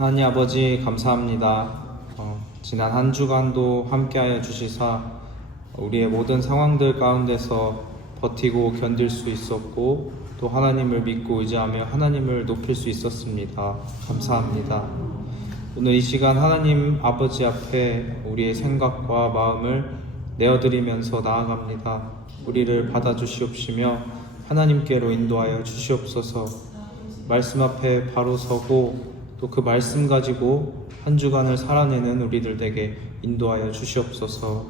하나님 아버지 감사합니다. 지난 한 주간도 함께하여 주시사 우리의 모든 상황들 가운데서 버티고 견딜 수 있었고 또 하나님을 믿고 의지하며 하나님을 높일 수 있었습니다. 감사합니다. 오늘 이 시간 하나님 아버지 앞에 우리의 생각과 마음을 내어드리면서 나아갑니다. 우리를 받아주시옵시며 하나님께로 인도하여 주시옵소서. 말씀 앞에 바로 서고 또 그 말씀 가지고 한 주간을 살아내는 우리들 되게 인도하여 주시옵소서.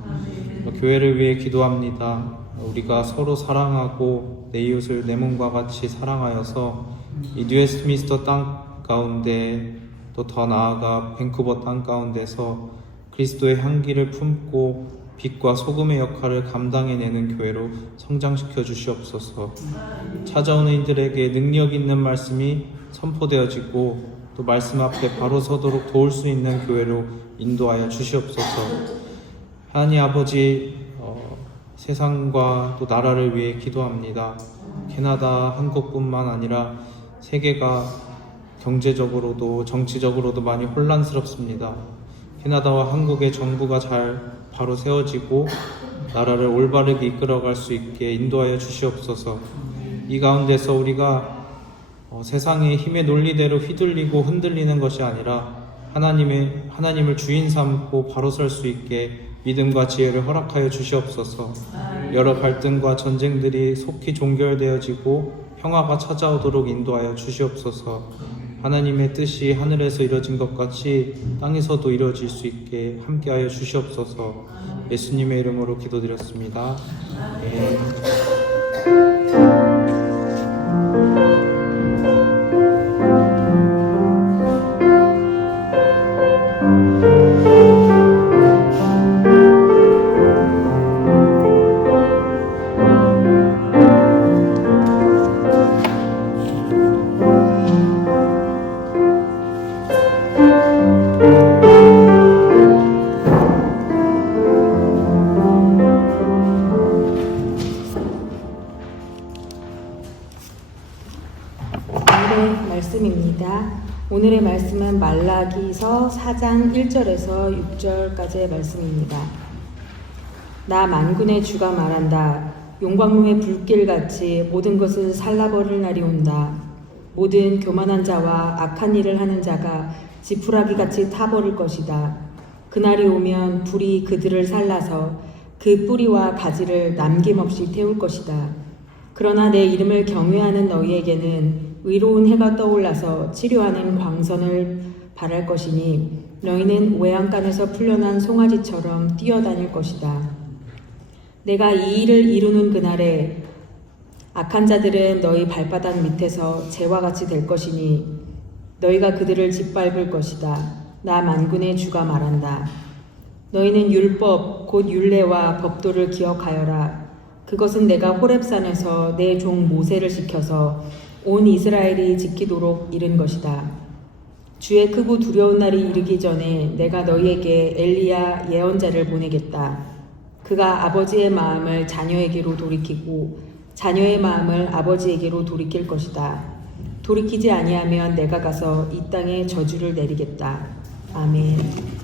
교회를 위해 기도합니다. 우리가 서로 사랑하고 내 이웃을 내 몸과 같이 사랑하여서 이 뉴웨스트민스터 땅 가운데 또 더 나아가 밴쿠버 땅 가운데서 그리스도의 향기를 품고 빛과 소금의 역할을 감당해내는 교회로 성장시켜 주시옵소서. 찾아오는 이들에게 능력 있는 말씀이 선포되어지고 또 말씀 앞에 바로 서도록 도울 수 있는 교회로 인도하여 주시옵소서. 하나님 아버지, 세상과 또 나라를 위해 기도합니다. 캐나다, 한국뿐만 아니라 세계가 경제적으로도 정치적으로도 많이 혼란스럽습니다. 캐나다와 한국의 정부가 잘 바로 세워지고 나라를 올바르게 이끌어갈 수 있게 인도하여 주시옵소서. 이 가운데서 우리가 세상의 힘의 논리대로 휘둘리고 흔들리는 것이 아니라 하나님을 주인 삼고 바로 설 수 있게 믿음과 지혜를 허락하여 주시옵소서. 여러 갈등과 전쟁들이 속히 종결되어지고 평화가 찾아오도록 인도하여 주시옵소서. 하나님의 뜻이 하늘에서 이루어진 것 같이 땅에서도 이루어질 수 있게 함께하여 주시옵소서. 예수님의 이름으로 기도드렸습니다. 오늘의 말씀은 말라기서 4장 1절에서 6절까지의 말씀입니다. 나 만군의 주가 말한다. 용광로의 불길같이 모든 것을 살라버릴 날이 온다. 모든 교만한 자와 악한 일을 하는 자가 지푸라기같이 타버릴 것이다. 그날이 오면 불이 그들을 살라서 그 뿌리와 가지를 남김없이 태울 것이다. 그러나 내 이름을 경외하는 너희에게는 의로운 해가 떠올라서 치료하는 광선을 발할 것이니 너희는 외양간에서 풀려난 송아지처럼 뛰어다닐 것이다. 내가 이 일을 이루는 그날에 악한 자들은 너희 발바닥 밑에서 재와 같이 될 것이니 너희가 그들을 짓밟을 것이다. 나 만군의 주가 말한다. 너희는 율법 곧 율례와 법도를 기억하여라. 그것은 내가 호렙산에서 내 종 모세를 시켜서 온 이스라엘이 지키도록 이른 것이다. 주의 크고 두려운 날이 이르기 전에 내가 너희에게 엘리야 예언자를 보내겠다. 그가 아버지의 마음을 자녀에게로 돌이키고 자녀의 마음을 아버지에게로 돌이킬 것이다. 돌이키지 아니하면 내가 가서 이 땅에 저주를 내리겠다. 아멘.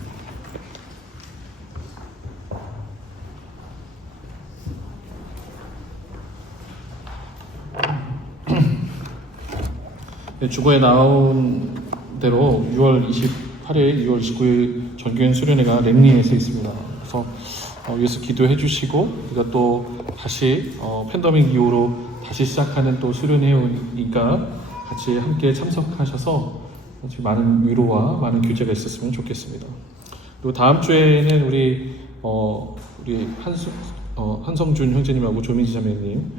주보에 나온 대로 6월 28일, 6월 29일 전교인 수련회가 렘리에서 있습니다. 그래서 위에서 기도해 주시고 우리가 또 다시 팬데믹 이후로 다시 시작하는 또 수련회니까 같이 함께 참석하셔서 많은 위로와 많은 교제가 있었으면 좋겠습니다. 그리고 다음 주에는 우리 한성준 형제님하고 조민지 자매님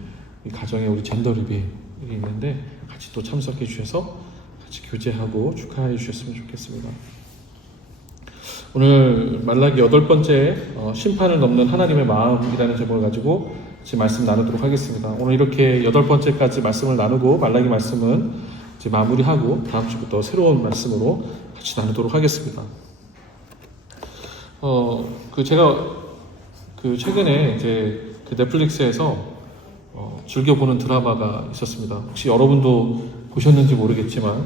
가정에 우리 젠더 리뷰이 있는데 같이 또 참석해 주셔서 같이 교제하고 축하해 주셨으면 좋겠습니다. 오늘 말라기 8번째 심판을 넘는 하나님의 마음이라는 제목을 가지고 같이 말씀 나누도록 하겠습니다. 오늘 이렇게 8번째까지 말씀을 나누고 말라기 말씀은 이제 마무리하고 다음 주부터 새로운 말씀으로 같이 나누도록 하겠습니다. 제가 최근에 이제 넷플릭스에서 즐겨보는 드라마가 있었습니다. 혹시 여러분도 보셨는지 모르겠지만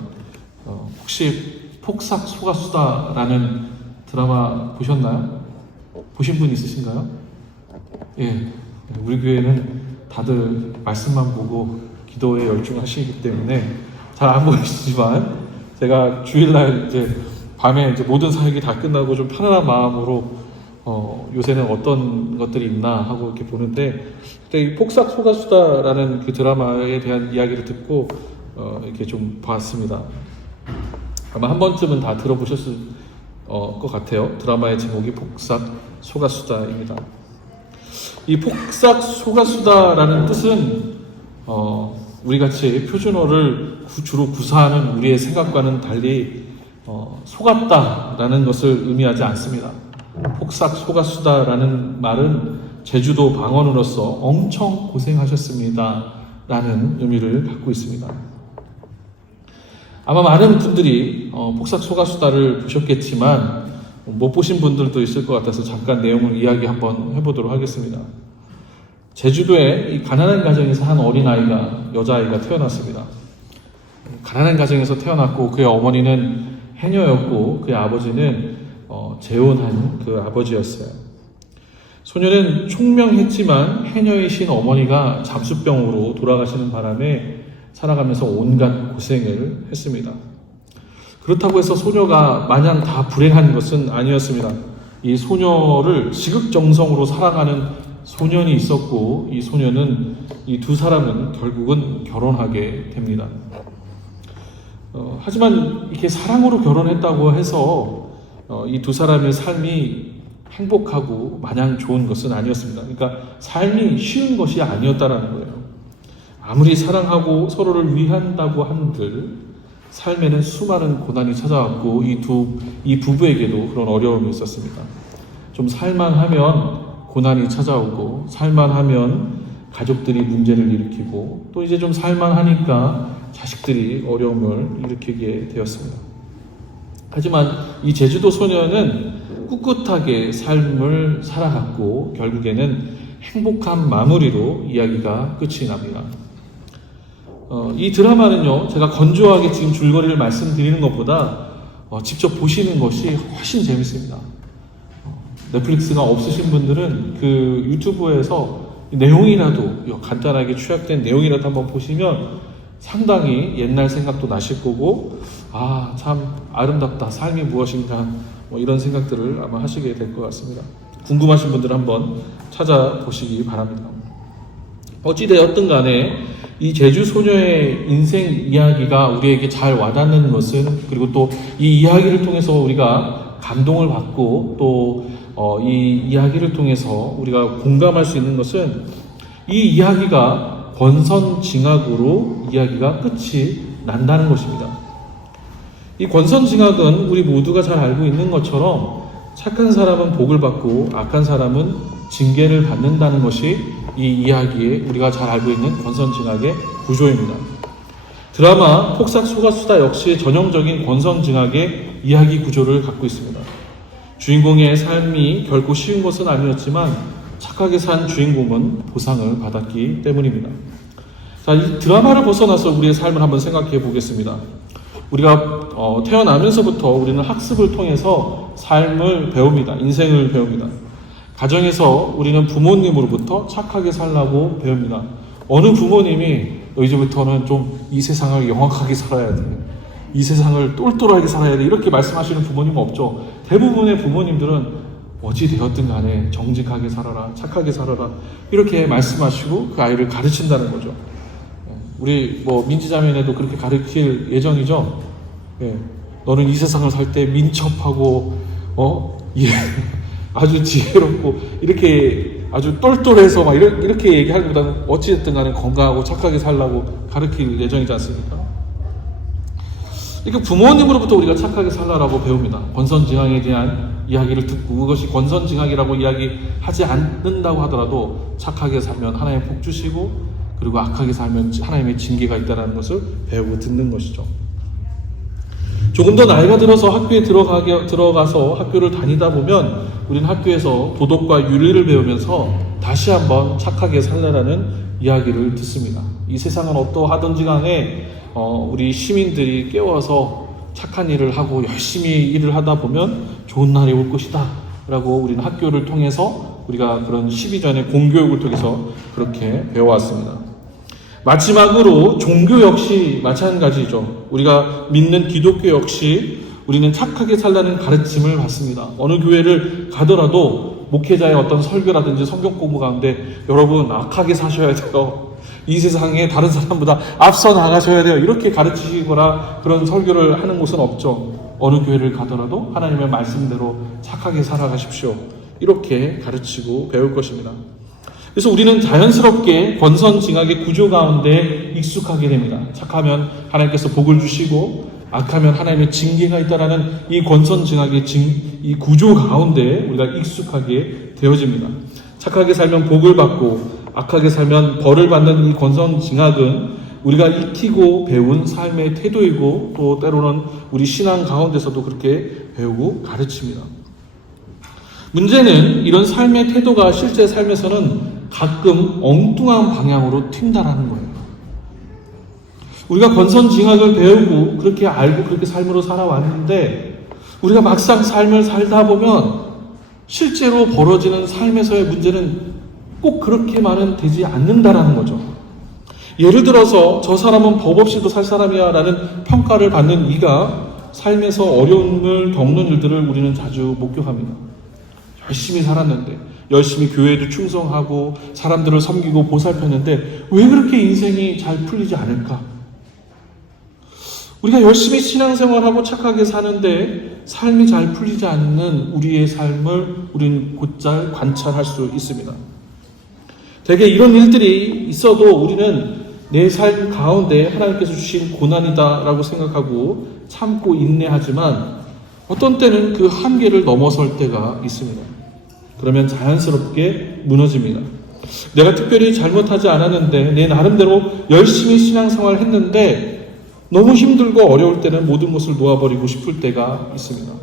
혹시 폭삭 소가수다라는 드라마 보셨나요? 보신 분 있으신가요? 예, 우리 교회는 다들 말씀만 보고 기도에 열중하시기 때문에 잘 안 보이시지만 제가 주일날 이제 밤에 이제 모든 사역이 다 끝나고 좀 편안한 마음으로 요새는 어떤 것들이 있나 하고 이렇게 보는데 그때 이 폭삭 소가수다라는 그 드라마에 대한 이야기를 듣고 이렇게 좀 봤습니다. 아마 한 번쯤은 다 들어보셨을 것 같아요. 드라마의 제목이 폭삭 소가수다입니다. 이 폭삭 소가수다라는 뜻은 우리같이 표준어를 주로 구사하는 우리의 생각과는 달리 속았다라는 것을 의미하지 않습니다. 폭삭 소가수다라는 말은 제주도 방언으로서 엄청 고생하셨습니다 라는 의미를 갖고 있습니다. 아마 많은 분들이 폭삭 소가수다를 보셨겠지만 못 보신 분들도 있을 것 같아서 잠깐 내용을 이야기 한번 해보도록 하겠습니다. 제주도에 이 가난한 가정에서 한 어린아이가, 여자아이가 태어났습니다. 가난한 가정에서 태어났고 그의 어머니는 해녀였고 그의 아버지는 재혼한 그 아버지였어요. 소녀는 총명했지만 해녀이신 어머니가 잠수병으로 돌아가시는 바람에 살아가면서 온갖 고생을 했습니다. 그렇다고 해서 소녀가 마냥 다 불행한 것은 아니었습니다. 이 소녀를 지극정성으로 사랑하는 소년이 있었고 이 소녀는 이 두 사람은 결국은 결혼하게 됩니다. 하지만 이렇게 사랑으로 결혼했다고 해서 이 두 사람의 삶이 행복하고 마냥 좋은 것은 아니었습니다. 그러니까 삶이 쉬운 것이 아니었다라는 거예요. 아무리 사랑하고 서로를 위한다고 한들 삶에는 수많은 고난이 찾아왔고 이 부부에게도 그런 어려움이 있었습니다. 좀 살만하면 고난이 찾아오고 살만하면 가족들이 문제를 일으키고 또 이제 좀 살만하니까 자식들이 어려움을 일으키게 되었습니다. 하지만 이 제주도 소녀는 꿋꿋하게 삶을 살아갔고 결국에는 행복한 마무리로 이야기가 끝이 납니다. 이 드라마는요, 제가 건조하게 지금 줄거리를 말씀드리는 것보다 직접 보시는 것이 훨씬 재밌습니다. 넷플릭스가 없으신 분들은 그 유튜브에서 내용이라도 간단하게 추약된 내용이라도 한번 보시면 상당히 옛날 생각도 나실 거고 참 아름답다 삶이 무엇인가 이런 생각들을 아마 하시게 될 것 같습니다. 궁금하신 분들은 한번 찾아보시기 바랍니다. 어찌되었든 간에 이 제주 소녀의 인생 이야기가 우리에게 잘 와닿는 것은 그리고 또 이 이야기를 통해서 우리가 감동을 받고 또 이 이야기를 통해서 우리가 공감할 수 있는 것은 이 이야기가 권선징악으로 이야기가 끝이 난다는 것입니다. 이 권선징악은 우리 모두가 잘 알고 있는 것처럼 착한 사람은 복을 받고 악한 사람은 징계를 받는다는 것이 이 이야기에 우리가 잘 알고 있는 권선징악의 구조입니다. 드라마 폭삭 소가수다 역시 전형적인 권선징악의 이야기 구조를 갖고 있습니다. 주인공의 삶이 결코 쉬운 것은 아니었지만 착하게 산 주인공은 보상을 받았기 때문입니다. 자, 이 드라마를 벗어나서 우리의 삶을 한번 생각해 보겠습니다. 우리가 태어나면서부터 우리는 학습을 통해서 삶을 배웁니다. 인생을 배웁니다. 가정에서 우리는 부모님으로부터 착하게 살라고 배웁니다. 어느 부모님이 너 이제부터는 좀 이 세상을 영악하게 살아야 돼. 이 세상을 똘똘하게 살아야 돼. 이렇게 말씀하시는 부모님은 없죠. 대부분의 부모님들은 어찌 되었든 간에 정직하게 살아라, 착하게 살아라 이렇게 말씀하시고 그 아이를 가르친다는 거죠. 우리 민지자매네도 그렇게 가르칠 예정이죠. 예, 너는 이 세상을 살 때 민첩하고 아주 지혜롭고 이렇게 아주 똘똘해서 막 이렇게 얘기하기보다는 어찌됐든 간에 건강하고 착하게 살라고 가르칠 예정이지 않습니까? 그러니까 부모님으로부터 우리가 착하게 살라라고 배웁니다. 권선징악에 대한 이야기를 듣고 그것이 권선징악이라고 이야기하지 않는다고 하더라도 착하게 살면 하나님의 복 주시고 그리고 악하게 살면 하나님의 징계가 있다는 것을 배우고 듣는 것이죠. 조금 더 나이가 들어서 학교에 들어가서 학교를 다니다 보면 우리는 학교에서 도덕과 윤리를 배우면서 다시 한번 착하게 살라라는 이야기를 듣습니다. 이 세상은 어떠하든지 간에 우리 시민들이 깨워서 착한 일을 하고 열심히 일을 하다 보면 좋은 날이 올 것이다 라고 우리는 학교를 통해서 우리가 그런 12전의 공교육을 통해서 그렇게 배워왔습니다. 마지막으로 종교 역시 마찬가지죠. 우리가 믿는 기독교 역시 우리는 착하게 살라는 가르침을 받습니다. 어느 교회를 가더라도 목회자의 어떤 설교라든지 성경 공부 가운데 여러분 악하게 사셔야 돼요. 이 세상에 다른 사람보다 앞서 나가셔야 돼요. 이렇게 가르치거나 그런 설교를 하는 곳은 없죠. 어느 교회를 가더라도 하나님의 말씀대로 착하게 살아가십시오. 이렇게 가르치고 배울 것입니다. 그래서 우리는 자연스럽게 권선징악의 구조 가운데 익숙하게 됩니다. 착하면 하나님께서 복을 주시고 악하면 하나님의 징계가 있다라는 이 권선징악의 이 구조 가운데 우리가 익숙하게 되어집니다. 착하게 살면 복을 받고 악하게 살면 벌을 받는 이 권선징악은 우리가 익히고 배운 삶의 태도이고 또 때로는 우리 신앙 가운데서도 그렇게 배우고 가르칩니다. 문제는 이런 삶의 태도가 실제 삶에서는 가끔 엉뚱한 방향으로 튄다라는 거예요. 우리가 권선징악을 배우고 그렇게 알고 그렇게 삶으로 살아왔는데 우리가 막상 삶을 살다 보면 실제로 벌어지는 삶에서의 문제는 꼭 그렇게만은 되지 않는다라는 거죠. 예를 들어서 저 사람은 법 없이도 살 사람이야 라는 평가를 받는 이가 삶에서 어려움을 겪는 일들을 우리는 자주 목격합니다. 열심히 살았는데 열심히 교회에도 충성하고 사람들을 섬기고 보살폈는데 왜 그렇게 인생이 잘 풀리지 않을까? 우리가 열심히 신앙생활하고 착하게 사는데 삶이 잘 풀리지 않는 우리의 삶을 우리는 곧잘 관찰할 수 있습니다. 대개 이런 일들이 있어도 우리는 내 삶 가운데 하나님께서 주신 고난이다라고 생각하고 참고 인내하지만 어떤 때는 그 한계를 넘어설 때가 있습니다. 그러면 자연스럽게 무너집니다. 내가 특별히 잘못하지 않았는데 내 나름대로 열심히 신앙생활을 했는데 너무 힘들고 어려울 때는 모든 것을 놓아버리고 싶을 때가 있습니다.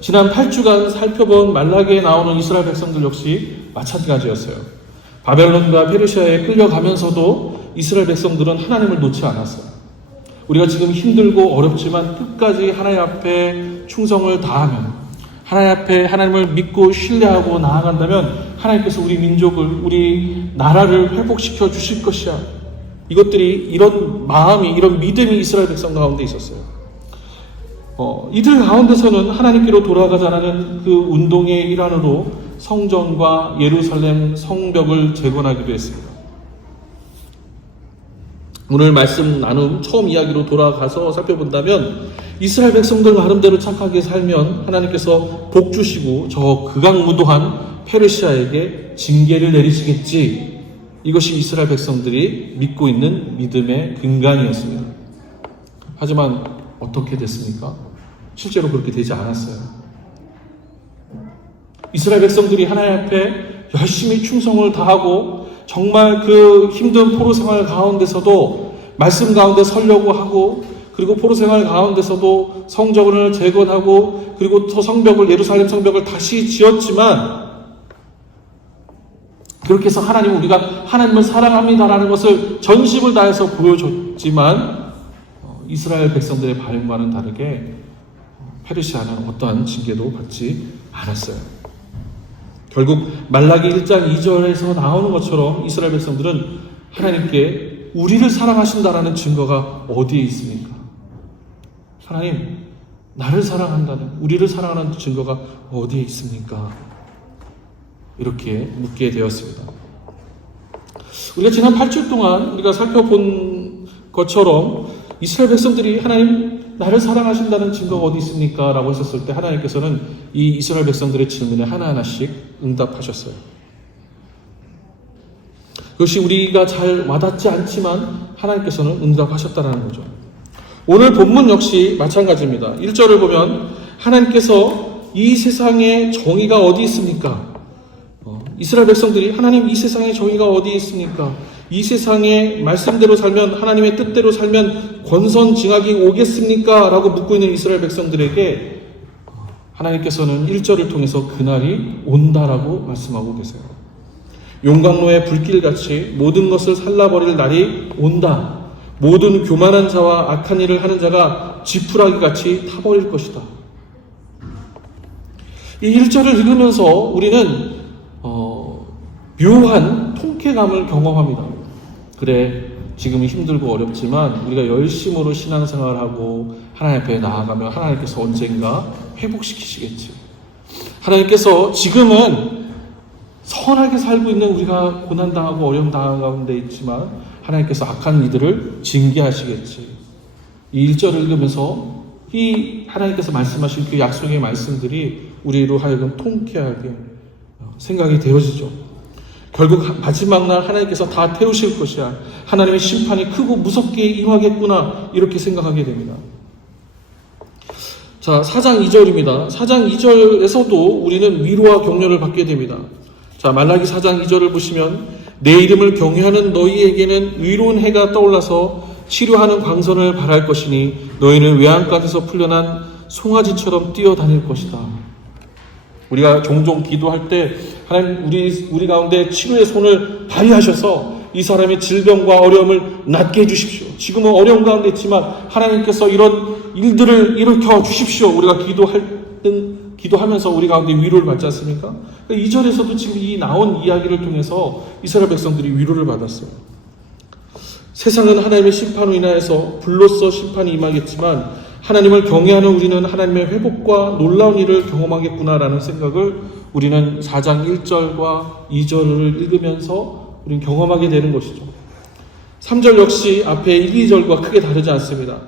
지난 8주간 살펴본 말라기에 나오는 이스라엘 백성들 역시 마찬가지였어요. 바벨론과 페르시아에 끌려가면서도 이스라엘 백성들은 하나님을 놓지 않았어요. 우리가 지금 힘들고 어렵지만 끝까지 하나님 앞에 충성을 다하면 하나님 앞에 하나님을 믿고 신뢰하고 나아간다면 하나님께서 우리 민족을 우리 나라를 회복시켜 주실 것이야. 이것들이 이런 마음이 이런 믿음이 이스라엘 백성 가운데 있었어요. 이들 가운데서는 하나님께로 돌아가자라는 그 운동의 일환으로 성전과 예루살렘 성벽을 재건하기도 했습니다. 오늘 말씀 나눔 처음 이야기로 돌아가서 살펴본다면 이스라엘 백성들 나름대로 착하게 살면 하나님께서 복 주시고 저 극악무도한 페르시아에게 징계를 내리시겠지. 이것이 이스라엘 백성들이 믿고 있는 믿음의 근간이었습니다. 하지만 어떻게 됐습니까? 실제로 그렇게 되지 않았어요. 이스라엘 백성들이 하나님 앞에 열심히 충성을 다하고 정말 그 힘든 포로 생활 가운데서도 말씀 가운데 서려고 하고 그리고 포로 생활 가운데서도 성전을 재건하고 그리고 또 성벽을 예루살렘 성벽을 다시 지었지만 그렇게 해서 하나님 우리가 하나님을 사랑합니다라는 것을 전심을 다해서 보여줬지만 이스라엘 백성들의 반응과는 다르게 페르시아는 어떠한 징계도 받지 않았어요. 결국 말라기 1장 2절에서 나오는 것처럼 이스라엘 백성들은 하나님께 우리를 사랑하신다라는 증거가 어디에 있습니까? 하나님, 나를 사랑한다는, 우리를 사랑하는 증거가 어디에 있습니까? 이렇게 묻게 되었습니다. 우리가 지난 8주 동안 우리가 살펴본 것처럼 이스라엘 백성들이 하나님 나를 사랑하신다는 증거가 어디 있습니까? 라고 했었을 때 하나님께서는 이 이스라엘 백성들의 질문에 하나하나씩 응답하셨어요. 그것이 우리가 잘 와닿지 않지만 하나님께서는 응답하셨다는 거죠. 오늘 본문 역시 마찬가지입니다. 1절을 보면 하나님께서 이 세상에 정의가 어디 있습니까? 이스라엘 백성들이 하나님 이 세상에 정의가 어디 있습니까? 이 세상에 말씀대로 살면 하나님의 뜻대로 살면 권선징악이 오겠습니까? 라고 묻고 있는 이스라엘 백성들에게 하나님께서는 1절을 통해서 그날이 온다라고 말씀하고 계세요. 용광로의 불길같이 모든 것을 살라버릴 날이 온다. 모든 교만한 자와 악한 일을 하는 자가 지푸라기같이 타버릴 것이다. 이 1절을 읽으면서 우리는 묘한 통쾌감을 경험합니다. 그래, 지금 힘들고 어렵지만 우리가 열심으로 신앙생활하고 하나님 앞에 나아가면 하나님께서 언젠가 회복시키시겠지. 하나님께서 지금은 선하게 살고 있는 우리가 고난당하고 어려움 당하는 가운데 있지만 하나님께서 악한 이들을 징계하시겠지. 이 1절을 읽으면서 이 하나님께서 말씀하신 그 약속의 말씀들이 우리로 하여금 통쾌하게 생각이 되어지죠. 결국 마지막 날 하나님께서 다 태우실 것이야. 하나님의 심판이 크고 무섭게 임하겠구나, 이렇게 생각하게 됩니다. 자, 4장 2절입니다. 4장 2절에서도 우리는 위로와 격려를 받게 됩니다. 자, 말라기 4장 2절을 보시면 내 이름을 경외하는 너희에게는 의로운 해가 떠올라서 치료하는 광선을 발할 것이니 너희는 외양간에서 풀려난 송아지처럼 뛰어다닐 것이다. 우리가 종종 기도할 때 하나님 우리 가운데 치료의 손을 발휘하셔서 이 사람의 질병과 어려움을 낫게 해주십시오. 지금은 어려운 가운데 있지만 하나님께서 이런 일들을 일으켜 주십시오. 우리가 기도하면서 우리 가운데 위로를 받지 않습니까? 2절에서도 지금 이 나온 이야기를 통해서 이스라엘 백성들이 위로를 받았어요. 세상은 하나님의 심판으로 인하여서 불로써 심판이 임하겠지만 하나님을 경외하는 우리는 하나님의 회복과 놀라운 일을 경험하겠구나라는 생각을 우리는 4장 1절과 2절을 읽으면서 우리는 경험하게 되는 것이죠. 3절 역시 앞에 1, 2절과 크게 다르지 않습니다.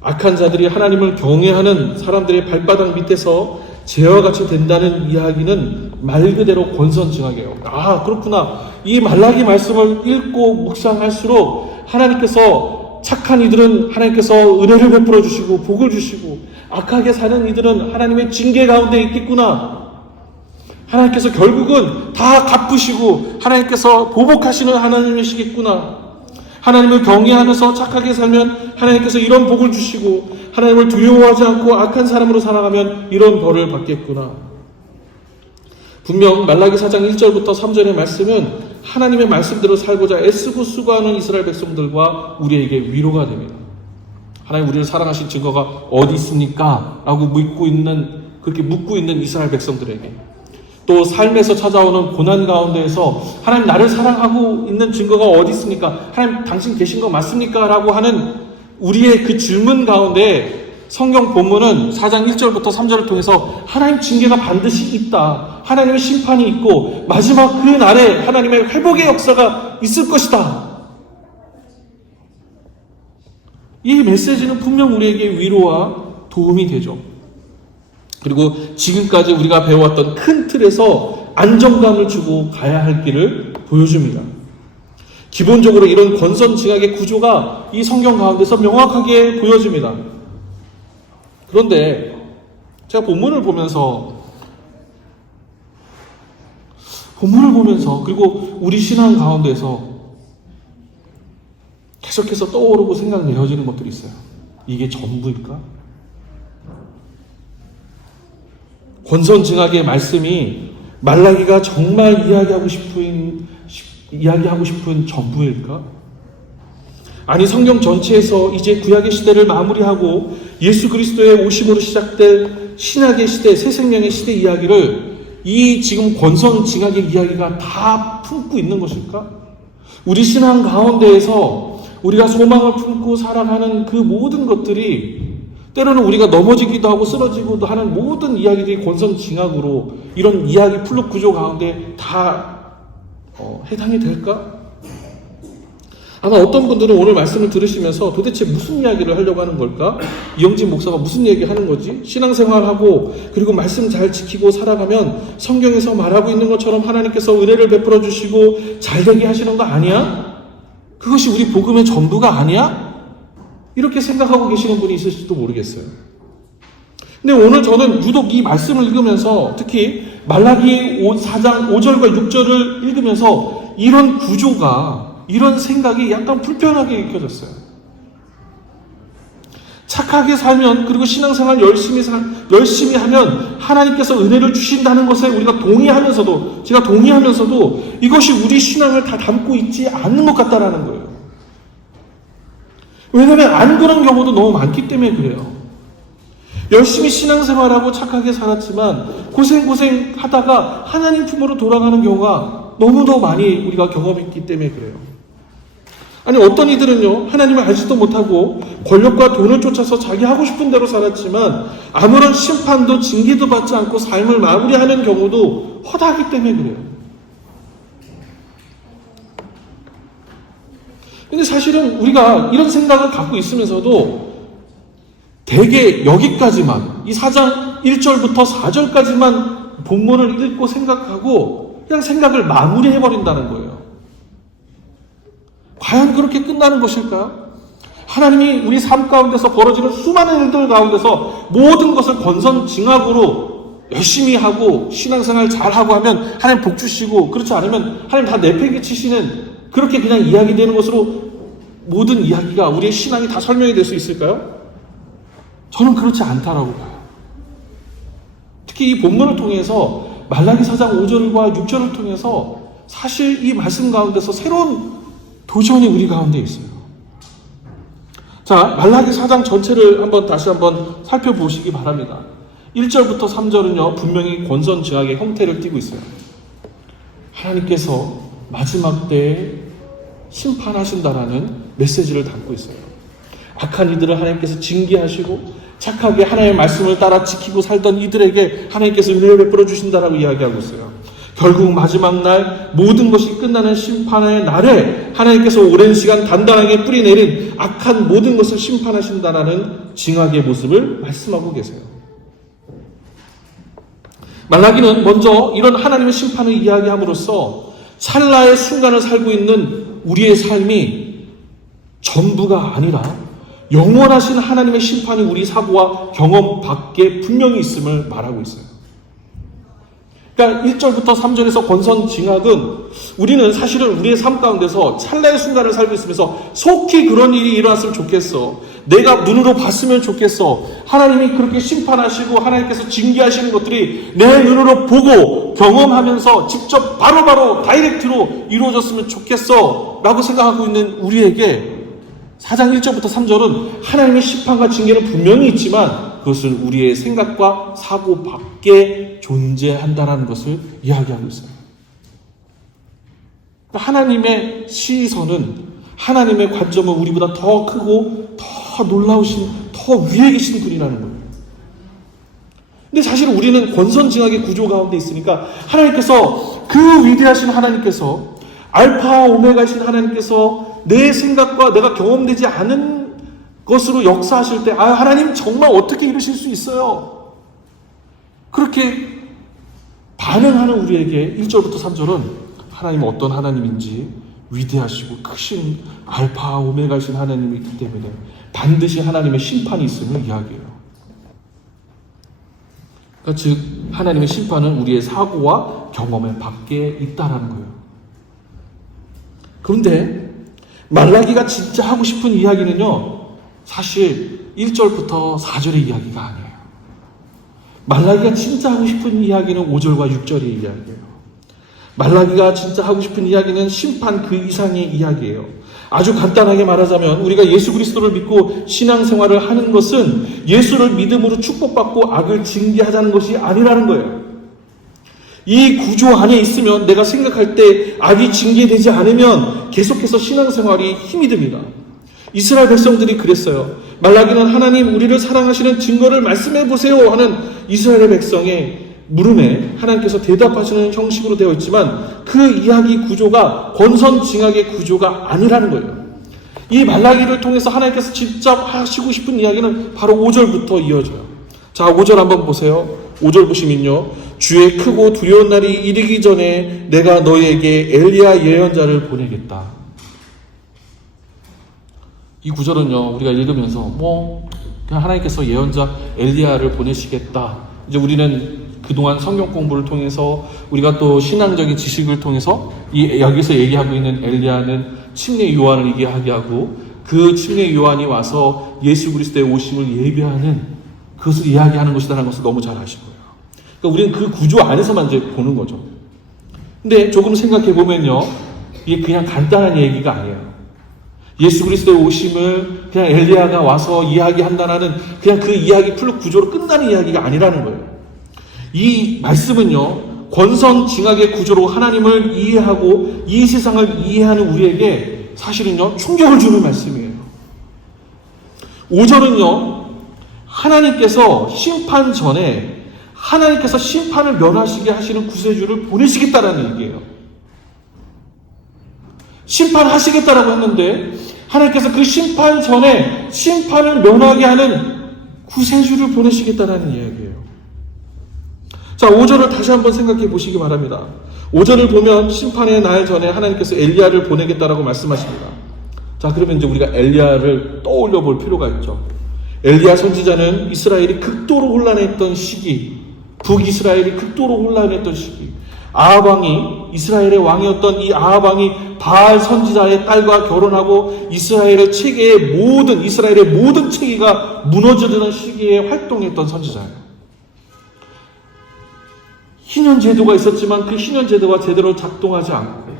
악한 자들이 하나님을 경외하는 사람들의 발바닥 밑에서 재와 같이 된다는 이야기는 말 그대로 권선징악이에요. 아, 그렇구나. 이 말라기 말씀을 읽고 묵상할수록 하나님께서 착한 이들은 하나님께서 은혜를 베풀어 주시고 복을 주시고 악하게 사는 이들은 하나님의 징계 가운데 있겠구나. 하나님께서 결국은 다 갚으시고 하나님께서 보복하시는 하나님이시겠구나. 하나님을 경외하면서 착하게 살면 하나님께서 이런 복을 주시고 하나님을 두려워하지 않고 악한 사람으로 살아가면 이런 벌을 받겠구나. 분명 말라기 4장 1절부터 3절의 말씀은 하나님의 말씀대로 살고자 애쓰고 수고하는 이스라엘 백성들과 우리에게 위로가 됩니다. 하나님 우리를 사랑하신 증거가 어디 있습니까? 라고 그렇게 묻고 있는 이스라엘 백성들에게, 또 삶에서 찾아오는 고난 가운데에서 하나님 나를 사랑하고 있는 증거가 어디 있습니까? 하나님 당신 계신 거 맞습니까? 라고 하는 우리의 그 질문 가운데 성경 본문은 4장 1절부터 3절을 통해서 하나님 징계가 반드시 있다. 하나님의 심판이 있고 마지막 그 날에 하나님의 회복의 역사가 있을 것이다. 이 메시지는 분명 우리에게 위로와 도움이 되죠. 그리고 지금까지 우리가 배워왔던 큰 틀에서 안정감을 주고 가야 할 길을 보여줍니다. 기본적으로 이런 권선징악의 구조가 이 성경 가운데서 명확하게 보여집니다. 그런데 제가 본문을 보면서 그리고 우리 신앙 가운데서 계속해서 떠오르고 생각내어지는 것들이 있어요. 이게 전부일까? 권선징악의 말씀이 말라기가 정말 이야기하고 싶은 전부일까? 아니, 성경 전체에서 이제 구약의 시대를 마무리하고 예수 그리스도의 오심으로 시작될 신약의 시대, 새 생명의 시대 이야기를 이 지금 권선징악의 이야기가 다 품고 있는 것일까? 우리 신앙 가운데에서 우리가 소망을 품고 살아가는 그 모든 것들이 때로는 우리가 넘어지기도 하고 쓰러지기도 하는 모든 이야기들이 권선징악으로 이런 이야기 플롯 구조 가운데 다 해당이 될까? 아마 어떤 분들은 오늘 말씀을 들으시면서 도대체 무슨 이야기를 하려고 하는 걸까? 이영진 목사가 무슨 얘기 하는 거지? 신앙생활하고 그리고 말씀 잘 지키고 살아가면 성경에서 말하고 있는 것처럼 하나님께서 은혜를 베풀어 주시고 잘되게 하시는 거 아니야? 그것이 우리 복음의 전부가 아니야? 이렇게 생각하고 계시는 분이 있을지도 모르겠어요. 근데 오늘 저는 유독 이 말씀을 읽으면서 특히 말라기 4장 5절과 6절을 읽으면서 이런 구조가, 이런 생각이 약간 불편하게 느껴졌어요. 착하게 살면, 그리고 신앙생활 열심히 하면 하나님께서 은혜를 주신다는 것에 우리가 제가 동의하면서도 이것이 우리 신앙을 다 담고 있지 않는 것 같다라는 거예요. 왜냐하면 안 그런 경우도 너무 많기 때문에 그래요. 열심히 신앙생활하고 착하게 살았지만 고생 하다가 하나님 품으로 돌아가는 경우가 너무도 많이 우리가 경험했기 때문에 그래요. 아니 어떤 이들은요, 하나님을 알지도 못하고 권력과 돈을 쫓아서 자기 하고 싶은 대로 살았지만 아무런 심판도 징계도 받지 않고 삶을 마무리하는 경우도 허다하기 때문에 그래요. 근데 사실은 우리가 이런 생각을 갖고 있으면서도 대개 여기까지만, 이 4장 1절부터 4절까지만 본문을 읽고 생각하고 그냥 생각을 마무리해버린다는 거예요. 과연 그렇게 끝나는 것일까요? 하나님이 우리 삶 가운데서 벌어지는 수많은 일들 가운데서 모든 것을 권선징악으로 열심히 하고 신앙생활 잘하고 하면 하나님 복 주시고, 그렇지 않으면 하나님 다 내팽개 치시는, 그렇게 그냥 이야기되는 것으로 모든 이야기가, 우리의 신앙이 다 설명이 될 수 있을까요? 저는 그렇지 않다라고 봐요. 특히 이 본문을 통해서 말라기 4장 5절과 6절을 통해서 사실 이 말씀 가운데서 새로운 도전이 우리 가운데 있어요. 자, 말라기 4장 전체를 다시 한번 살펴보시기 바랍니다. 1절부터 3절은요, 분명히 권선징악의 형태를 띠고 있어요. 하나님께서 마지막 때에 심판하신다라는 메시지를 담고 있어요. 악한 이들을 하나님께서 징계하시고 착하게 하나님의 말씀을 따라 지키고 살던 이들에게 하나님께서 은혜를 베풀어 주신다라고 이야기하고 있어요. 결국 마지막 날 모든 것이 끝나는 심판의 날에 하나님께서 오랜 시간 단단하게 뿌리내린 악한 모든 것을 심판하신다라는 징악의 모습을 말씀하고 계세요. 말라기는 먼저 이런 하나님의 심판을 이야기함으로써 찰나의 순간을 살고 있는 우리의 삶이 전부가 아니라 영원하신 하나님의 심판이 우리 사고와 경험 밖에 분명히 있음을 말하고 있어요. 그러니까 1절부터 3절에서 권선징악은 우리는 사실은 우리의 삶 가운데서 찰나의 순간을 살고 있으면서 속히 그런 일이 일어났으면 좋겠어. 내가 눈으로 봤으면 좋겠어. 하나님이 그렇게 심판하시고 하나님께서 징계하시는 것들이 내 눈으로 보고 경험하면서 직접 바로바로 다이렉트로 이루어졌으면 좋겠어 라고 생각하고 있는 우리에게 4장 1절부터 3절은 하나님의 심판과 징계는 분명히 있지만 그것은 우리의 생각과 사고 밖에 존재한다는 것을 이야기하고 있어요. 하나님의 시선은, 하나님의 관점은 우리보다 더 크고 더 놀라우신, 더 위에 계신 분이라는 거예요. 근데 사실 우리는 권선징악의 구조 가운데 있으니까 하나님께서, 그 위대하신 하나님께서, 알파와 오메가이신 하나님께서 내 생각과 내가 경험되지 않은 것으로 역사하실 때, 하나님 정말 어떻게 이러실 수 있어요? 그렇게 반응하는 우리에게 1절부터 3절은 하나님은 어떤 하나님인지, 위대하시고 크신 알파와 오메가이신 하나님이기 때문에 반드시 하나님의 심판이 있음을 이야기해요. 그러니까 즉 하나님의 심판은 우리의 사고와 경험의 밖에 있다라는 거예요. 그런데 말라기가 진짜 하고 싶은 이야기는요, 사실 1절부터 4절의 이야기가 아니에요. 말라기가 진짜 하고 싶은 이야기는 5절과 6절의 이야기예요. 말라기가 진짜 하고 싶은 이야기는 심판 그 이상의 이야기예요. 아주 간단하게 말하자면 우리가 예수 그리스도를 믿고 신앙생활을 하는 것은 예수를 믿음으로 축복받고 악을 징계하자는 것이 아니라는 거예요. 이 구조 안에 있으면 내가 생각할 때 악이 징계되지 않으면 계속해서 신앙생활이 힘이 듭니다. 이스라엘 백성들이 그랬어요. 말라기는 하나님 우리를 사랑하시는 증거를 말씀해 보세요 하는 이스라엘 백성의 물음에 하나님께서 대답하시는 형식으로 되어 있지만 그 이야기 구조가 권선징악의 구조가 아니라는 거예요. 이 말라기를 통해서 하나님께서 직접 하시고 싶은 이야기는 바로 5절부터 이어져요. 자, 5절 한번 보세요. 5절 보시면요, 주의 크고 두려운 날이 이르기 전에 내가 너희에게 엘리야 예언자를 보내겠다. 이 구절은요, 우리가 읽으면서 그냥 하나님께서 예언자 엘리야를 보내시겠다. 이제 우리는 그동안 성경 공부를 통해서 우리가 또 신앙적인 지식을 통해서 여기서 얘기하고 있는 엘리야는 침례 요한을 얘기하고 그 침례 요한이 와서 예수 그리스도의 오심을 예비하는 그것을 이야기하는 것이라는 것을 너무 잘 아실 거예요. 그러니까 우리는 그 구조 안에서만 이제 보는 거죠. 근데 조금 생각해 보면요, 이게 그냥 간단한 얘기가 아니에요. 예수 그리스도의 오심을 그냥 엘리야가 와서 이야기한다는 그냥 그 이야기 플롯 구조로 끝나는 이야기가 아니라는 거예요. 이 말씀은요, 권선징악의 구조로 하나님을 이해하고 이 세상을 이해하는 우리에게 사실은요, 충격을 주는 말씀이에요. 5절은요, 하나님께서 심판 전에 하나님께서 심판을 면하시게 하시는 구세주를 보내시겠다라는 얘기예요. 심판하시겠다라고 했는데 하나님께서 그 심판 전에 심판을 면하게 하는 구세주를 보내시겠다라는 이야기예요. 자, 5절을 다시 한번 생각해 보시기 바랍니다. 5절을 보면 심판의 날 전에 하나님께서 엘리야를 보내겠다라고 말씀하십니다. 자, 그러면 이제 우리가 엘리야를 떠올려 볼 필요가 있죠. 엘리야 선지자는 이스라엘이 극도로 혼란했던 시기, 북이스라엘이 극도로 혼란했던 시기, 아합 왕이, 이스라엘의 왕이었던 이 아합 왕이 바알 선지자의 딸과 결혼하고 이스라엘의 모든 체계가 무너지는 시기에 활동했던 선지자예요. 희년 제도가 있었지만 그 희년 제도가 제대로 작동하지 않고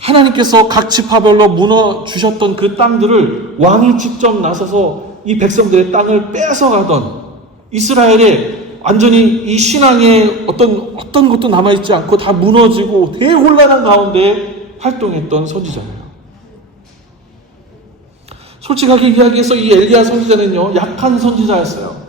하나님께서 각 지파별로 무너 주셨던 그 땅들을 왕이 직접 나서서 이 백성들의 땅을 뺏어가던 이스라엘의 완전히 이 신앙의 어떤 것도 남아있지 않고 다 무너지고 대혼란한 가운데 활동했던 선지자예요. 솔직하게 이야기해서 이 엘리야 선지자는요, 약한 선지자였어요.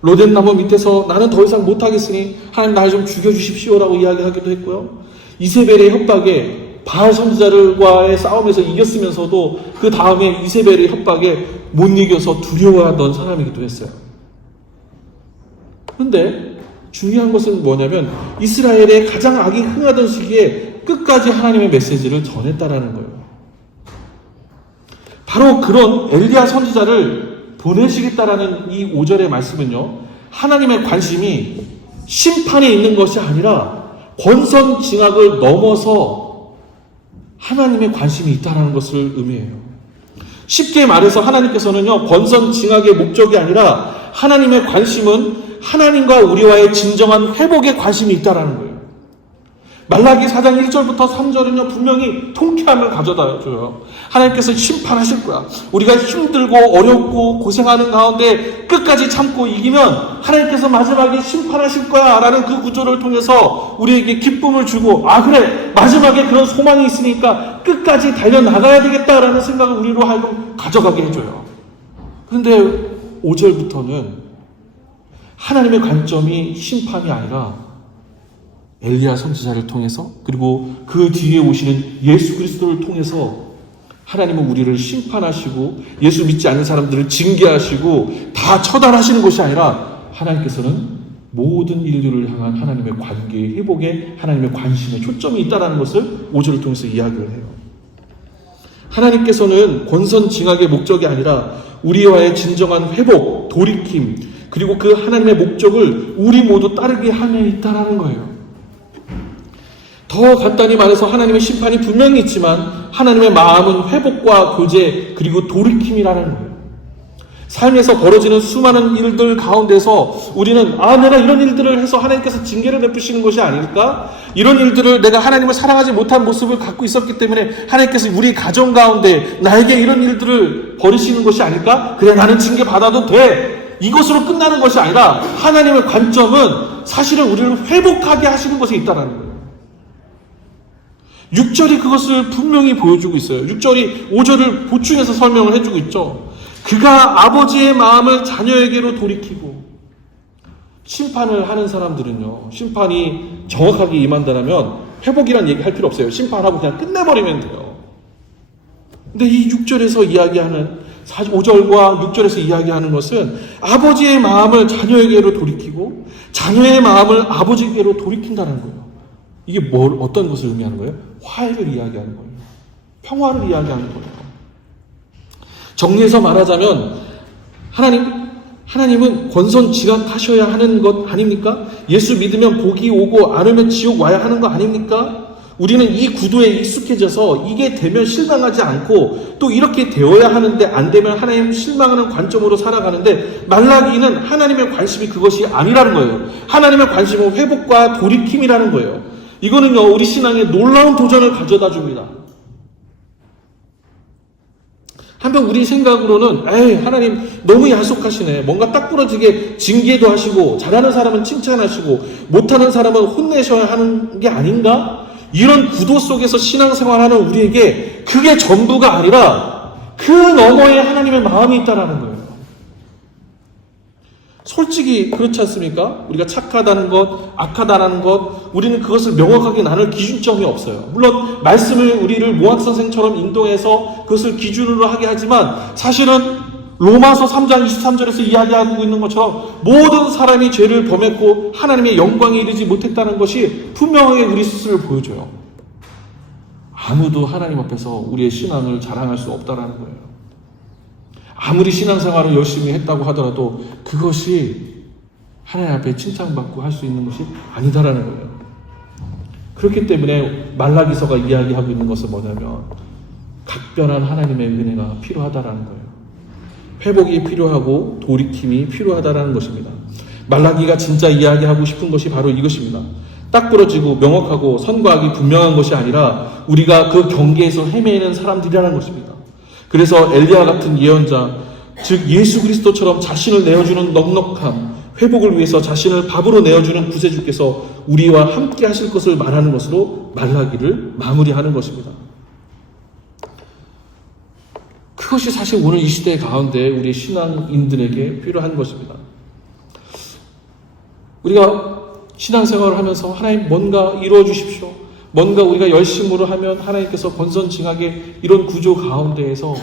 로뎀나무 밑에서 나는 더 이상 못하겠으니 하나님 나를 좀 죽여주십시오라고 이야기하기도 했고요. 이세벨의 협박에 바알 선지자들과의 싸움에서 이겼으면서도 그 다음에 이세벨의 협박에 못 이겨서 두려워하던 사람이기도 했어요. 그런데 중요한 것은 뭐냐면 이스라엘의 가장 악이 흥하던 시기에 끝까지 하나님의 메시지를 전했다라는 거예요. 바로 그런 엘리야 선지자를 보내시겠다라는 이 5절의 말씀은요, 하나님의 관심이 심판에 있는 것이 아니라 권선징악을 넘어서 하나님의 관심이 있다는 것을 의미해요. 쉽게 말해서 하나님께서는요, 권선징악의 목적이 아니라 하나님의 관심은 하나님과 우리와의 진정한 회복에 관심이 있다는 거예요. 말라기 4장 1절부터 3절은요, 분명히 통쾌함을 가져다 줘요. 하나님께서 심판하실 거야. 우리가 힘들고 어렵고 고생하는 가운데 끝까지 참고 이기면 하나님께서 마지막에 심판하실 거야 라는 그 구조를 통해서 우리에게 기쁨을 주고, 아 그래, 마지막에 그런 소망이 있으니까 끝까지 달려나가야 되겠다라는 생각을 우리로 하여금 가져가게 해줘요. 그런데 5절부터는 하나님의 관점이 심판이 아니라 엘리야 선지자를 통해서, 그리고 그 뒤에 오시는 예수 그리스도를 통해서 하나님은 우리를 심판하시고 예수 믿지 않는 사람들을 징계하시고 다 처단하시는 것이 아니라 하나님께서는 모든 인류를 향한 하나님의 관계의 회복에 하나님의 관심에 초점이 있다는 것을 5절을 통해서 이야기를 해요. 하나님께서는 권선징악의 목적이 아니라 우리와의 진정한 회복, 돌이킴, 그리고 그 하나님의 목적을 우리 모두 따르게 함에 있다는 거예요. 더 간단히 말해서 하나님의 심판이 분명히 있지만 하나님의 마음은 회복과 교제 그리고 돌이킴이라는 거예요. 삶에서 벌어지는 수많은 일들 가운데서 우리는 내가 이런 일들을 해서 하나님께서 징계를 베푸시는 것이 아닐까? 이런 일들을 내가 하나님을 사랑하지 못한 모습을 갖고 있었기 때문에 하나님께서 우리 가정 가운데 나에게 이런 일들을 벌이시는 것이 아닐까? 그래, 나는 징계 받아도 돼. 이것으로 끝나는 것이 아니라 하나님의 관점은 사실은 우리를 회복하게 하시는 것에 있다는 거예요. 6절이 그것을 분명히 보여주고 있어요. 6절이 5절을 보충해서 설명을 해주고 있죠. 그가 아버지의 마음을 자녀에게로 돌이키고, 심판을 하는 사람들은요, 심판이 정확하게 임한다면 회복이란 얘기 할 필요 없어요. 심판하고 그냥 끝내버리면 돼요. 근데 이 6절에서 이야기하는 5절과 6절에서 이야기하는 것은 아버지의 마음을 자녀에게로 돌이키고 자녀의 마음을 아버지에게로 돌이킨다는 거예요. 이게 어떤 것을 의미하는 거예요? 화해를 이야기하는 거예요. 평화를 이야기하는 거예요. 정리해서 말하자면 하나님은 권선징악하셔야 하는 것 아닙니까? 예수 믿으면 복이 오고 안 오면 지옥 와야 하는 거 아닙니까? 우리는 이 구도에 익숙해져서 이게 되면 실망하지 않고 또 이렇게 되어야 하는데 안 되면 하나님 실망하는 관점으로 살아가는데, 말라기는 하나님의 관심이 그것이 아니라는 거예요. 하나님의 관심은 회복과 돌이킴이라는 거예요. 이거는요, 우리 신앙에 놀라운 도전을 가져다 줍니다. 한편 우리 생각으로는 에이 하나님 너무 야속하시네. 뭔가 딱 부러지게 징계도 하시고 잘하는 사람은 칭찬하시고 못하는 사람은 혼내셔야 하는 게 아닌가? 이런 구도 속에서 신앙생활하는 우리에게 그게 전부가 아니라 그 너머에 하나님의 마음이 있다라는 거예요. 솔직히 그렇지 않습니까? 우리가 착하다는 것, 악하다는 것, 우리는 그것을 명확하게 나눌 기준점이 없어요. 물론 말씀을 우리를 모학선생처럼 인도해서 그것을 기준으로 하게 하지만 사실은 로마서 3장 23절에서 이야기하고 있는 것처럼 모든 사람이 죄를 범했고 하나님의 영광에 이르지 못했다는 것이 분명하게 우리 스스로를 보여줘요. 아무도 하나님 앞에서 우리의 신앙을 자랑할 수 없다라는 거예요. 아무리 신앙생활을 열심히 했다고 하더라도 그것이 하나님 앞에 칭찬받고 할 수 있는 것이 아니다라는 거예요. 그렇기 때문에 말라기서가 이야기하고 있는 것은 뭐냐면 각별한 하나님의 은혜가 필요하다라는 거예요. 회복이 필요하고 돌이킴이 필요하다라는 것입니다. 말라기가 진짜 이야기하고 싶은 것이 바로 이것입니다. 딱 부러지고 명확하고 선과 악이 분명한 것이 아니라 우리가 그 경계에서 헤매는 사람들이라는 것입니다. 그래서 엘리야 같은 예언자, 즉 예수 그리스도처럼 자신을 내어주는 넉넉함, 회복을 위해서 자신을 밥으로 내어주는 구세주께서 우리와 함께 하실 것을 말하는 것으로 말라기를 마무리하는 것입니다. 그것이 사실 오늘 이 시대 가운데 우리 신앙인들에게 필요한 것입니다. 우리가 신앙생활을 하면서 하나님 뭔가 이루어 주십시오. 뭔가 우리가 열심으로 하면 하나님께서 권선징악의 이런 구조 가운데에서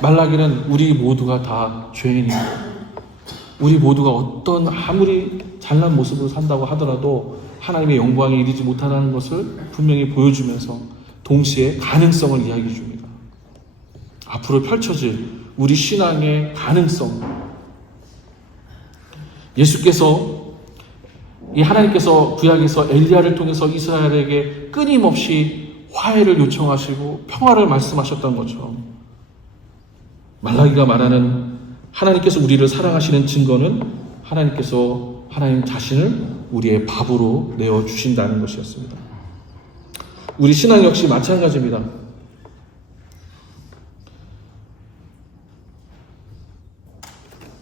말라기는 우리 모두가 다 죄인이고 우리 모두가 어떤 아무리 잘난 모습으로 산다고 하더라도 하나님의 영광에 이르지 못하는 것을 분명히 보여주면서 동시에 가능성을 이야기해 줍니다. 앞으로 펼쳐질 우리 신앙의 가능성. 하나님께서 구약에서 엘리야를 통해서 이스라엘에게 끊임없이 화해를 요청하시고 평화를 말씀하셨던 것처럼 말라기가 말하는 하나님께서 우리를 사랑하시는 증거는 하나님 자신을 우리의 밥으로 내어주신다는 것이었습니다. 우리 신앙 역시 마찬가지입니다.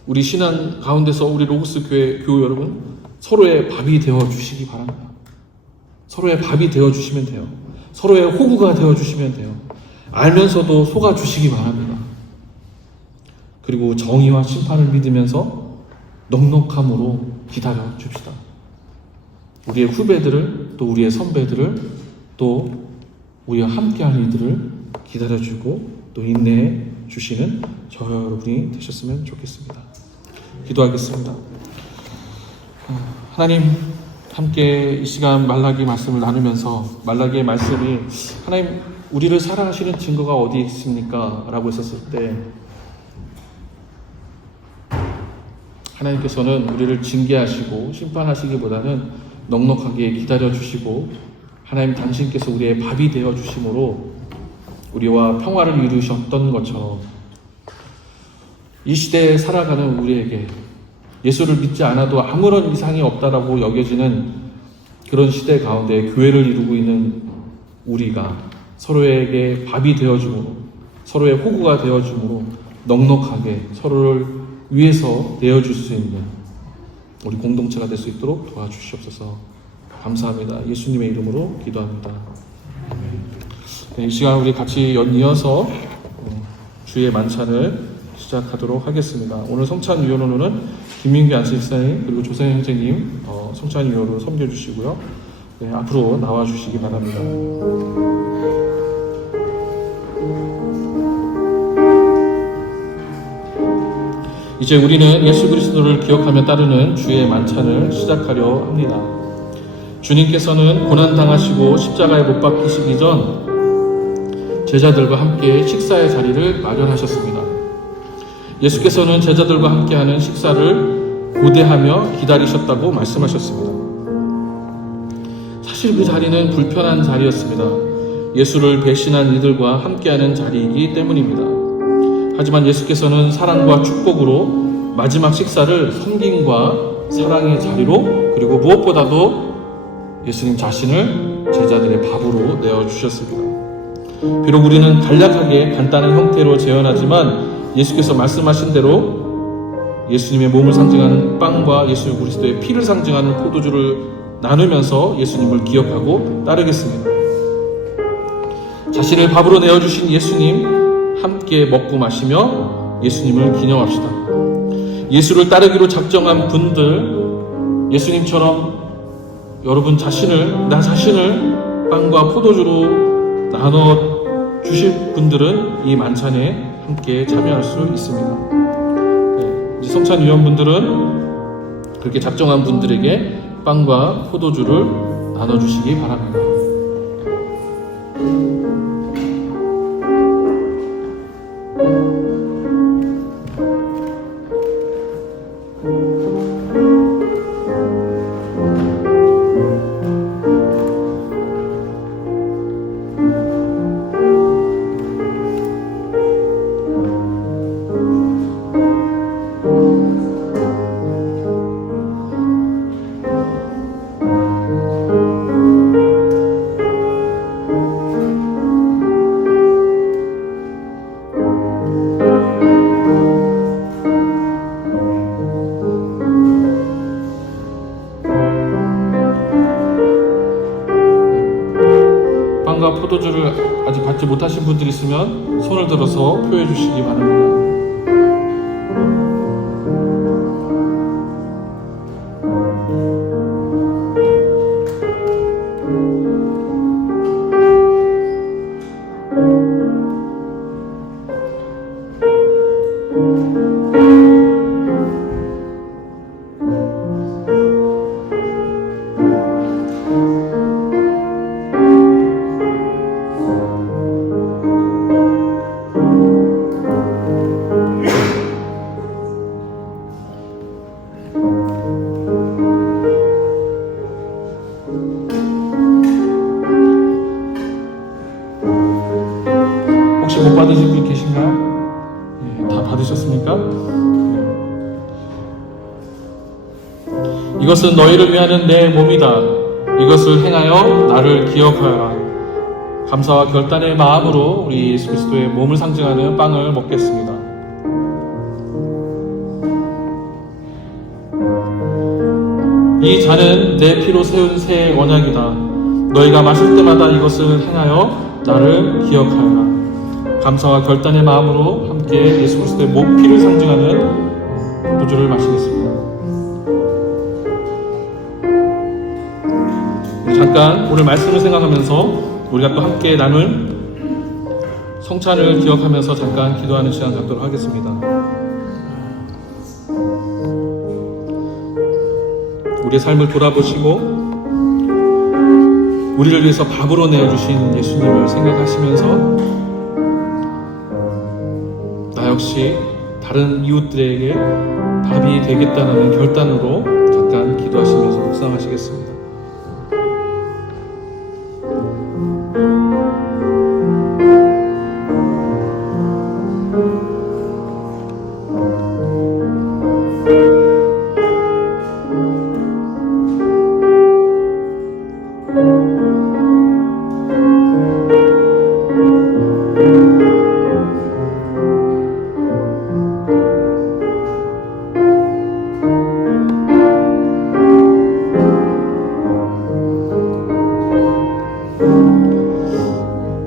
우리 신앙 가운데서 우리 로고스 교우 여러분 서로의 밥이 되어주시기 바랍니다. 서로의 밥이 되어주시면 돼요. 서로의 호구가 되어주시면 돼요. 알면서도 속아주시기 바랍니다. 그리고 정의와 심판을 믿으면서 넉넉함으로 기다려 줍시다. 우리의 후배들을 또 우리의 선배들을 또 우리와 함께하는 이들을 기다려주고 또 인내해 주시는 저와 여러분이 되셨으면 좋겠습니다. 기도하겠습니다. 하나님 함께 이 시간 말라기 말씀을 나누면서 말라기의 말씀이 하나님 우리를 사랑하시는 증거가 어디 있습니까? 라고 했었을 때 하나님께서는 우리를 징계하시고 심판하시기보다는 넉넉하게 기다려주시고 하나님 당신께서 우리의 밥이 되어주심으로 우리와 평화를 이루셨던 것처럼 이 시대에 살아가는 우리에게 예수를 믿지 않아도 아무런 이상이 없다라고 여겨지는 그런 시대 가운데 교회를 이루고 있는 우리가 서로에게 밥이 되어줌으로 서로의 호구가 되어줌으로 넉넉하게 서로를 위해서 내어줄 수 있는 우리 공동체가 될 수 있도록 도와주시옵소서. 감사합니다. 예수님의 이름으로 기도합니다. 네, 이 시간 우리 같이 연이어서 주의 만찬을 시작하도록 하겠습니다. 오늘 성찬 위원으로는 김민규 안식사님 그리고 조세현 형제님 성찬 위원으로 섬겨주시고요. 네, 앞으로 나와주시기 바랍니다. 이제 우리는 예수 그리스도를 기억하며 따르는 주의 만찬을 시작하려 합니다. 주님께서는 고난당하시고 십자가에 못 박히시기 전 제자들과 함께 식사의 자리를 마련하셨습니다. 예수께서는 제자들과 함께하는 식사를 고대하며 기다리셨다고 말씀하셨습니다. 사실 그 자리는 불편한 자리였습니다. 예수를 배신한 이들과 함께하는 자리이기 때문입니다. 하지만 예수께서는 사랑과 축복으로 마지막 식사를 섬김과 사랑의 자리로 그리고 무엇보다도 예수님 자신을 제자들의 밥으로 내어주셨습니다. 비록 우리는 간략하게 간단한 형태로 재현하지만 예수께서 말씀하신 대로 예수님의 몸을 상징하는 빵과 예수 그리스도의 피를 상징하는 포도주를 나누면서 예수님을 기억하고 따르겠습니다. 자신을 밥으로 내어주신 예수님 함께 먹고 마시며 예수님을 기념합시다. 예수를 따르기로 작정한 분들, 예수님처럼 여러분 자신을, 나 자신을 빵과 포도주로 나눠 주실 분들은 이 만찬에 함께 참여할 수 있습니다. 이제 성찬위원분들은 그렇게 작정한 분들에게 빵과 포도주를 나눠주시기 바랍니다. 빵과 포도주를 아직 받지 못하신 분들이 있으면 손을 들어서 표해 주시기 바랍니다. 혹시 못 받으신 분 계신가요? 네, 다 받으셨습니까? 네. 이것은 너희를 위하는 내 몸이다. 이것을 행하여 나를 기억하여라. 감사와 결단의 마음으로 우리 예수 그리스도의 몸을 상징하는 빵을 먹겠습니다. 이 잔은 내 피로 세운 새 언약이다. 너희가 마실 때마다 이것을 행하여 나를 기억하여라. 감사와 결단의 마음으로 함께 예수 그리스도의 몸, 피를 상징하는 포도주를 마시겠습니다. 잠깐 오늘 말씀을 생각하면서 우리가 또 함께 나눌 성찬을 기억하면서 잠깐 기도하는 시간 갖도록 하겠습니다. 우리의 삶을 돌아보시고 우리를 위해서 밥으로 내어주신 예수님을 생각하시면서 나 역시 다른 이웃들에게 밥이 되겠다는 결단으로 잠깐 기도하시면서 묵상하시겠습니다.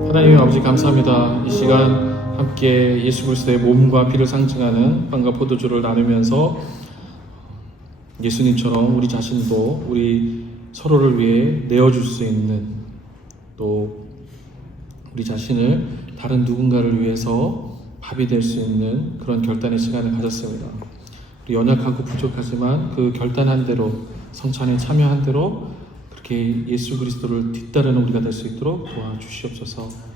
하나님 아버지 감사합니다. 이 시간 함께 예수 그리스도의 몸과 피를 상징하는 빵과 포도주를 나누면서 예수님처럼 우리 자신도 우리 서로를 위해 내어줄 수 있는, 또 우리 자신을 다른 누군가를 위해서 밥이 될 수 있는 그런 결단의 시간을 가졌습니다. 우리 연약하고 부족하지만 그 결단한 대로, 성찬에 참여한 대로 그렇게 예수 그리스도를 뒤따르는 우리가 될 수 있도록 도와주시옵소서.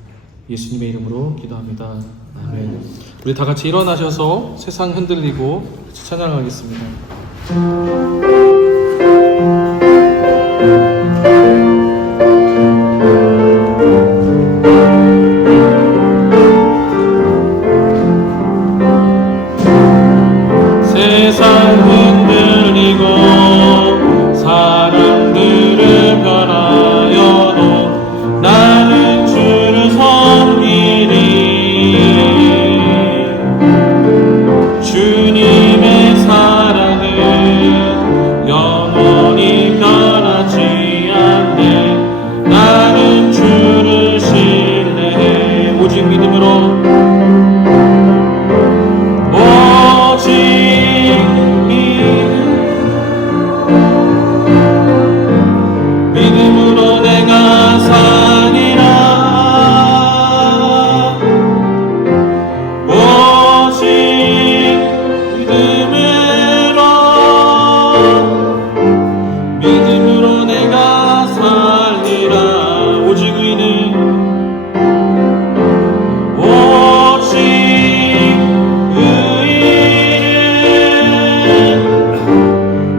예수님의 이름으로 기도합니다. 아멘. 우리 다 같이 일어나셔서 세상 흔들리고 같이 찬양하겠습니다. 세상 흔들리고 사람들을 변하여도 나는 주를 섬기리. 믿음으로 내가 살리라. 오직 의인은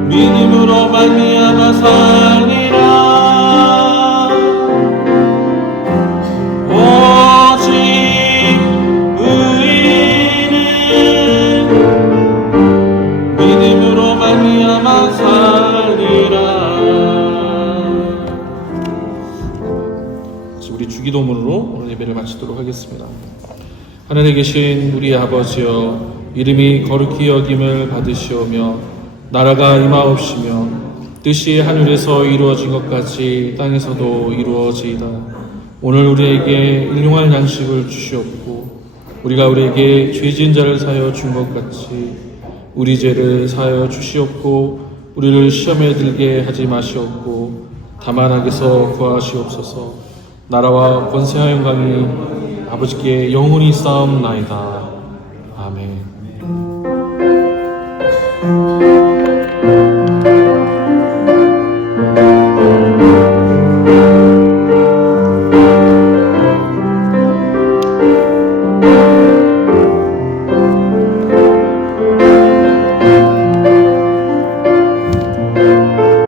믿음으로 말미암아 살리라. 오직 의인은 믿음으로 말미암아 살리라. 우리 주기도문으로 오늘 예배를 마치도록 하겠습니다. 하늘에 계신 우리 아버지여, 이름이 거룩히 여김을 받으시오며 나라가 임하옵시며 뜻이 하늘에서 이루어진 것 같이 땅에서도 이루어지이다. 오늘 우리에게 일용할 양식을 주시옵고 우리가 우리에게 죄 지은 자를 사하여 준 것 같이 우리 죄를 사하여 주시옵고 우리를 시험에 들게 하지 마시옵고 다만 악에서 구하시옵소서. 나라와 권세와 영광이 아버지께 영원히 쌓옵나이다. 아멘.